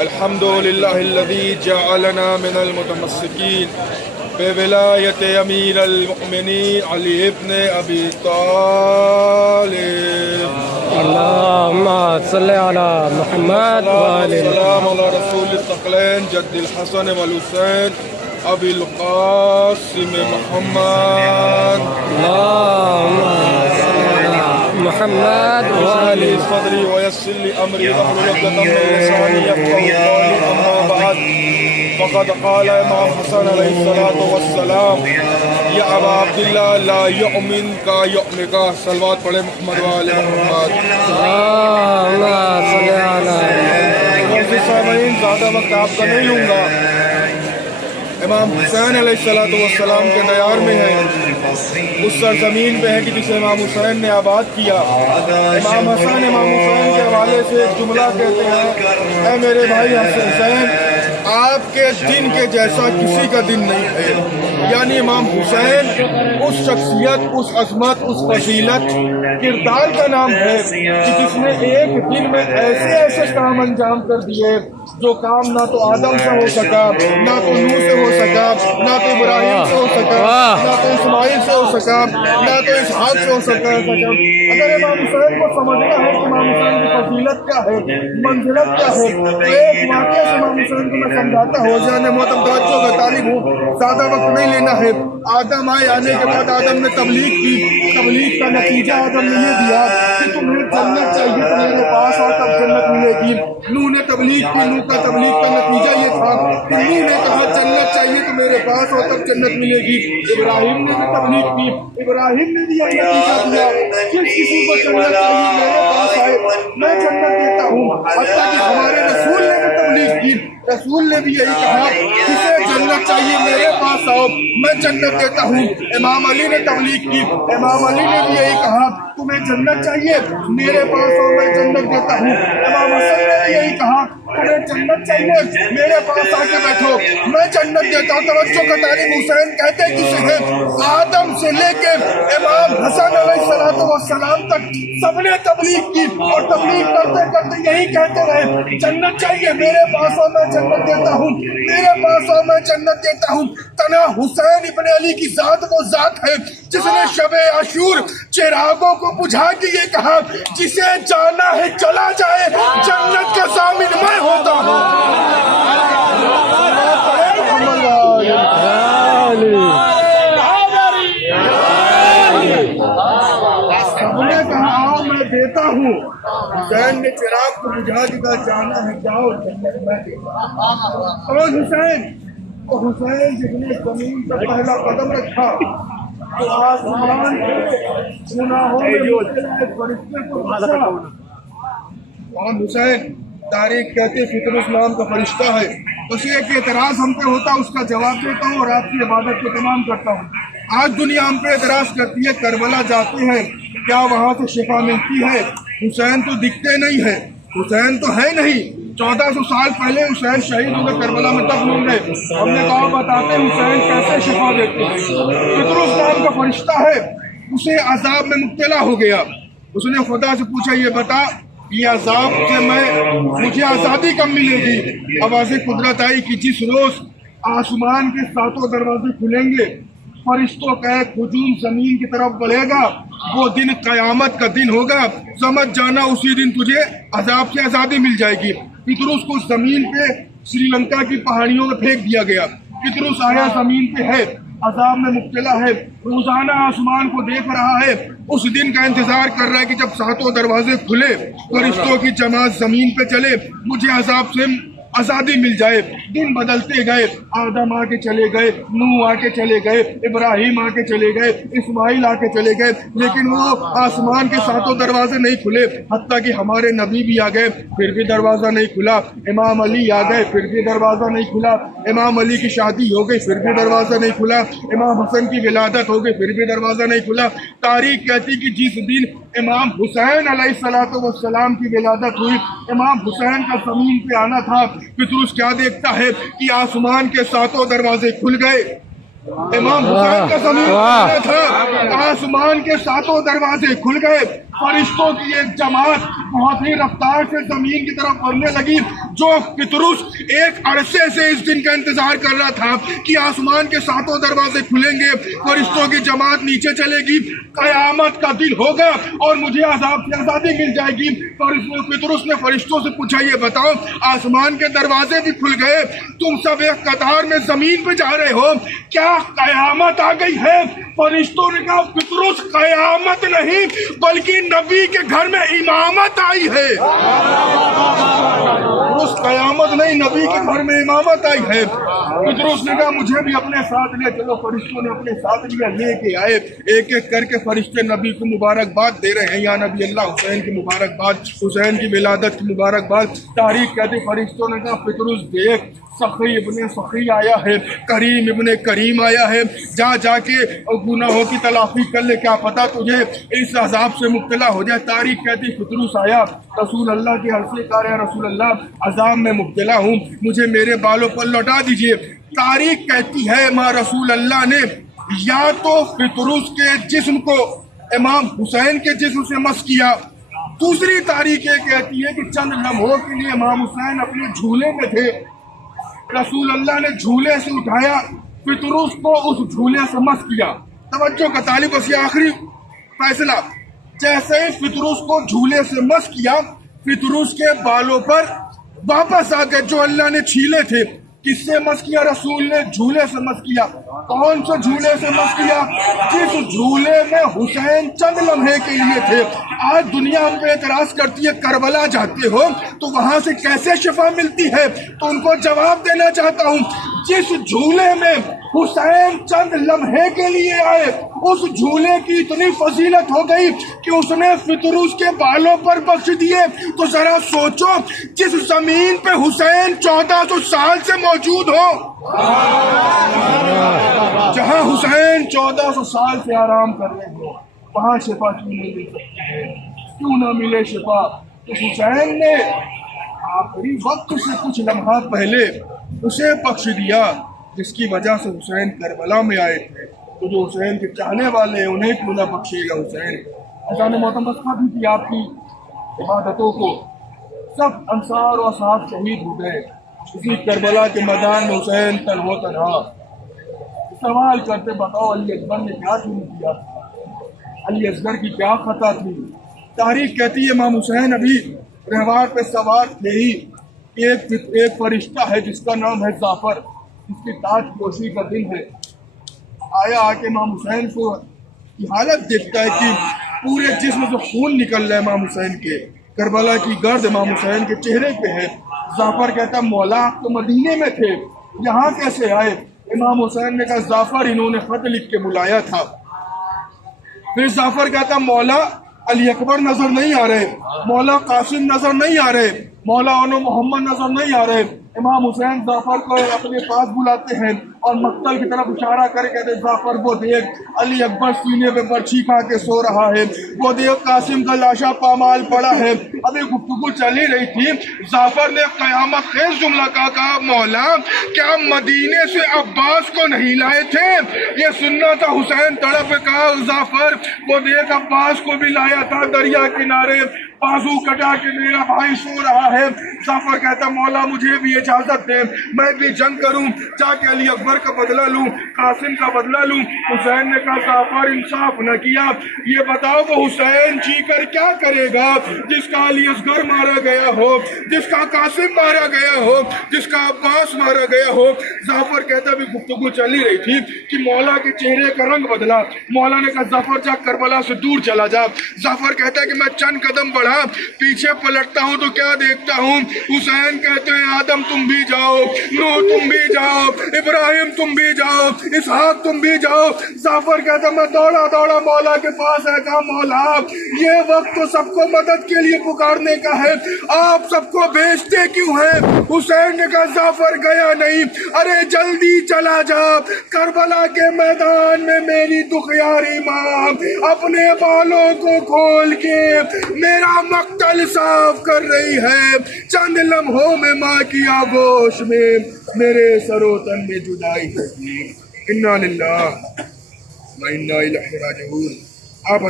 الحمدللہ الذی جعلنا من المتمسکین بولایت امیر المؤمنین علی ابن ابی طالب. اللهم صل على محمد وآل السلام علی رسول الثقلین جد الحسن والحسین ابی القاسم محمد. اللهم صل على محمد وآل صدری ویسر لی امری واحلل عقدۃ من لسانی یفقهوا قولی. اما بعد فقد قال امام حسن علیہ الصلوۃ والسلام یا ابا عبداللہ لا یؤمن کا یؤمنک. صلوات پڑھے محمد وآل محمد. اللهم صل على سامعین زیادہ وقت آپ کا نہیں لوں گا. امام حسین علیہ الصلوۃ والسلام کے دیار میں ہے، اس سرزمین پہ ہے کہ جسے امام حسین نے آباد کیا. امام حسین کے حوالے سے ایک جملہ کہتے ہیں، اے میرے بھائی حسین، آپ کے دن کے جیسا کسی کا دن نہیں ہے. یعنی امام حسین اس شخصیت، اس عظمت، اس فضیلت، کردار کا نام ہے کہ جس نے ایک دن میں ایسے ایسے کام انجام کر دیے جو کام نہ تو آدم سے ہو سکا، نہ تو نوح سے ہو سکا، نہ تو ابراہیم سے ہو سکا، نہ تو اسماعیل سے ہو سکا، نہ تو اسحاق سے ہو سکا. اگر امام حسین کو سمجھنا ہے کہ امام حسین کی فضیلت کیا ہے، منزلت کیا ہے، تو ایک واقعہ سے امام حسین کو میں سمجھاتا ہوں. جانے محترم توجہ کا طالب ہوں، زیادہ وقت نہیں لینا ہے. آدم آئے، آنے کے بعد آدم نے تبلیغ کی. تبلیغ کا نتیجہ آدم نے یہ دیا کہ تمہیں جنت چاہیے تو میرے پاس آؤ تب جنت ملے گی. نوح نے تبلیغ کی. نوح کا تبلیغ کا نتیجہ یہ تھا کہ نوح نے کہا جنت چاہیے تو میرے پاس آؤ تب جنت ملے گی. ابراہیم نے بھی تبلیغ کی. ابراہیم نے بھی یہ نتیجہ دیا جس کسی کو جنت چاہیے میرے پاس آئے میں جنت دیتا ہوں. حتیٰ کہ ہمارے رسول نے بھی تبلیغ کی. رسول نے بھی یہی کہا جسے جنت چاہیے میرے پاس آؤ میں جنت دیتا ہوں. امام علی نے تبلیغ کی. امام علی نے بھی یہی کہا تمہیں جنت چاہیے میرے پاس آؤ میں جنت دیتا ہوں. امام حسن نے بھی یہی کہا تمہیں جنت چاہیے میرے پاس آ کے بیٹھو میں جنت دیتا ہوں. توجہ کا طالب حسین کہتے کسے ہیں؟ آدم سے لے کے امام حسن علیہ السلام تک سب نے تبلیغ کی اور تبلیغ کرتے کرتے یہی کہتے رہے جنت چاہیے میرے پاس آؤ میں جنت دیتا ہوں، میرے پاس آؤ میں جنت دیتا ہوں. تنہا حسین ابن علی کی ذات وہ ذات ہے جس نے شب عاشور چراغوں کو بجھا کے یہ کہا جسے جانا ہے چلا جائے جنت کا ضامن میں ہوتا ہوں. سب نے کہا آؤ میں دیتا ہوں. حسین نے چراغ کو بجھا دیا جانا ہے جاؤ جنت میں دیتا ہوں. اور حسین جس نے زمین پر پہلا قدم رکھا تو آسمان کے گناہوں میں مبتلا ایک فرشتے کو بخشا. امام حسین تاریخ کہتے فطرت نام کا فرشتہ ہے. بس ایک اعتراض ہم پہ ہوتا اس کا جواب دیتا ہوں اور آپ کی عبادت کو تمام کرتا ہوں. آج دنیا ہم پہ اعتراض کرتی ہے کربلا جاتے ہیں کیا وہاں سے شفا ملتی ہے؟ حسین تو دکھتے نہیں ہے، حسین تو ہے نہیں. 1400 سال پہلے حسین شہید ہوئے کربلا میں دفن ہوں گے. ہم نے کہا بتاتے حسین کیسے شفا دیتے ہیں. فطرت نام کا فرشتہ ہے، اسے عذاب میں مبتلا ہو گیا. اس نے خدا سے پوچھا یہ بتا یہ عذاب سے مجھے آزادی کب ملے گی؟ آواز قدرت آئی کہ جس روز آسمان کے 7 دروازے کھلیں گے فرشتوں کا ایک ہجوم زمین کی طرف بڑھے گا وہ دن قیامت کا دن ہوگا. سمجھ جانا اسی دن تجھے عذاب سے آزادی مل جائے گی. پطرس کو زمین پہ سری لنکا کی پہاڑیوں میں پھینک دیا گیا. پطرس آیا زمین پہ ہے عذاب میں مبتلا ہے، روزانہ آسمان کو دیکھ رہا ہے. اس دن کا انتظار کر رہا ہے کہ جب 7 دروازے کھلے فرشتوں کی جماعت زمین پہ چلے مجھے عذاب سے آزادی مل جائے. دن بدلتے گئے، آدم آ کے چلے گئے، نوح آ کے چلے گئے، ابراہیم آ کے چلے گئے، اسماعیل آ کے چلے گئے، لیکن وہ آسمان کے 7 دروازے نہیں کھلے. حتیٰ کہ ہمارے نبی بھی آ گئے پھر بھی دروازہ نہیں کھلا. امام علی آ گئے پھر بھی دروازہ نہیں کھلا. امام علی کی شادی ہو گئی پھر بھی دروازہ نہیں کھلا. امام حسن کی ولادت ہو گئی پھر بھی دروازہ نہیں کھلا. تاریخ کہتی کہ جس دن امام حسین علیہ السلام کی ولادت ہوئی، امام حسین کا زمین پہ آنا تھا، پطرس کیا دیکھتا ہے کہ آسمان کے 7 دروازے کھل گئے. امام حسین کا زمین میں تھا، آسمان کے ساتوں دروازے کھل گئے، فرشتوں کی ایک جماعت بہت ہی رفتار سے زمین کی طرف بڑھنے لگی۔ جو پطرس ایک عرصے سے اس دن کا انتظار کر رہا تھا کہ آسمان کے ساتوں دروازے کھلیں گے، فرشتوں کی جماعت نیچے چلے گی، قیامت کا دن ہوگا اور مجھے عذاب سے آزادی مل جائے گی۔ پطرس نے فرشتوں سے پوچھا، یہ بتاؤ آسمان کے دروازے بھی کھل گئے، تم سب ایک قطار میں زمین پہ جا رہے ہو، کیا قیامت آ گئی ہے؟ فرشتوں نے کہا، پطرس قیامت نہیں بلکہ نبی کے گھر میں امامت آئی ہے۔ پطرس قیامت نہیں، نبی کے گھر میں امامت آئی ہے۔ پطرس نے کہا، مجھے بھی اپنے ساتھ لے چلو۔ فرشتوں نے اپنے ساتھ لے کے آئے، ایک ایک کر کے فرشتے نبی کو مبارکباد دے رہے ہیں، یا نبی اللہ حسین کی مبارکباد، حسین کی ولادت کی مبارکباد۔ تاریخ کہتی، فرشتوں نے کہا، پطرس دیکھ، سخی ابن سخی آیا ہے، کریم ابن کریم آیا ہے، جا کے گناہوں کی تلافی کر لے، کیا پتا تجھے اس عذاب سے مبتلا ہو جائے۔ تاریخ کہتی، پطرس آیا، رسول اللہ کے عرصے کا، یا رسول اللہ عذاب میں مبتلا ہوں، مجھے میرے بالوں پر لوٹا دیجئے۔ تاریخ کہتی ہے ماں رسول اللہ نے یا تو پطرس کے جسم کو امام حسین کے جسم سے مس کیا، دوسری تاریخ یہ کہتی ہے کہ چند لمحوں کے لیے امام حسین اپنے جھولے میں تھے، رسول اللہ نے جھولے سے اٹھایا، پطرس کو اس جھولے سے مس کیا۔ توجہ کا طالب، بس یہ آخری فیصلہ، جیسے ہی پطرس کو جھولے سے مس کیا، پطرس کے بالوں پر واپس آ گئے جو اللہ نے چھیلے تھے۔ کس سے مس کیا؟ رسول نے جھولے سے مس کیا۔ کون سے جھولے سے مس کیا؟ جس جھولے میں حسین چند لمحے کے لیے تھے۔ آج دنیا ہم پہ اعتراض کرتی ہے، کربلا جاتے ہو تو وہاں سے کیسے شفا ملتی ہے؟ تو ان کو جواب دینا چاہتا ہوں، جس جھولے میں حسین چند لمحے کے لیے آئے، اس جھولے کی اتنی فضیلت ہو گئی کہ اس نے پطرس کے بالوں پر بخش دیے۔ تو ذرا سوچو، جس زمین پہ حسین 1400 سال سے موجود ہو، جہاں حسین 1400 سال سے آرام کر رہے ہو، وہاں شفا کیوں نہیں مل سکتی ہے؟ کیوں نہ ملے شفا؟ تو حسین نے آخری وقت سے کچھ لمحات پہلے اسے بخش دیا، جس کی وجہ سے حسین کربلا میں آئے تھے۔ تو جو حسین کے چاہنے والے ہیں انہیں کیوں نہ بخشے گا حسین؟ حسین محترم بھی کی آپ کی عبادتوں کو سب انصار و اصحاب شہید ہو گئے، اسی کربلا کے میدان میں حسین تنہا تنہا سوال کرتے، بتاؤ علی اکبر نے کیا شروع کیا تھا؟ علی اصغر کی کیا خطا تھی؟ تاریخ کہتی ہے امام حسین ابھی رہوار پہ سوار تھے ہی، ایک فرشتہ ہے جس کا نام ہے جعفر، جس کی تاج پوشی کا دن ہے، آیا آ کے امام حسین کو کی حالت دیکھتا ہے کہ پورے جسم سے خون نکل رہا ہے امام حسین کے، کربلا کی گرد امام حسین کے چہرے پہ ہے۔ جعفر کہتا، مولا آپ تو مدینے میں تھے، یہاں کیسے آئے؟ امام حسین نے کہا، جعفر انہوں نے خط لکھ کے بلایا تھا۔ پھر جعفر کہتا، مولا علی اکبر نظر نہیں آ رہے، مولا قاسم نظر نہیں آ رہے، مولا انو محمد نظر نہیں آ رہے۔ امام حسین جعفر کو اپنے پاس بلاتے ہیں اور مقتل کی طرف اشارہ کر کے کہتے، جعفر وہ دیکھ علی اکبر سینے پہ برچھی کھا کے سو رہا ہے، وہ دیکھ قاسم کا لاشا پامال پڑا ہے۔ ابھی گفتگو چل ہی رہی تھی، جعفر نے قیامت خیز جملہ کہا، مولا کیا مدینے سے عباس کو نہیں لائے تھے؟ یہ سننا تھا۔ حسین تڑپ کہا، جعفر وہ دیکھ عباس کو بھی لایا تھا، دریا کنارے بازو کٹا کے میرا بھائی سو رہا ہے۔ جعفر کہتا، مولا مجھے بھی اجازت دے، میں بھی جنگ کروں، جا کے علی اکبر کا بدلہ لوں، قاسم کا بدلہ لوں۔ حسین نے کہا، جعفر انصاف نہ کیا، یہ بتاؤ وہ حسین جی کر کیا کرے گا جس کا علی اصغر مارا گیا ہو، جس کا قاسم مارا گیا ہو، جس کا عباس مارا گیا ہو؟ جعفر کہتا، بھی گفتگو چل ہی رہی تھی کہ مولا کے چہرے کا رنگ بدلا۔ مولا نے کہا، جعفر جا کربلا سے دور چلا جا۔ جعفر کہتا ہے کہ میں چند قدم بڑھا، پیچھے پلٹتا ہوں تو کیا دیکھتا ہوں؟ حسین کہتے ہیں، آدم تم بھی جاؤ، نوح تم بھی جاؤ، ابراہیم تم بھی جاؤ، اسحاق تم بھی جاؤ۔ جعفر کہتا، میں دوڑا دوڑا مولا کے پاس ہے، کہا، مولا یہ وقت تو سب کو مدد کے لیے پکارنے کا ہے، آپ سب کو بھیجتے کیوں ہیں؟ حسین نے کہا، جعفر گیا نہیں، ارے جلدی چلا جا، کربلا کے میدان میں میری دخیاری ماں اپنے بالوں کو کھول کے میرا مقتل صاف کر رہی ہے، چند لمحوں میں ماں کی آغوش میں میرے سر و تن میں جدائی ہوگی۔ انا للہ و انا الیہ راجعون. آپ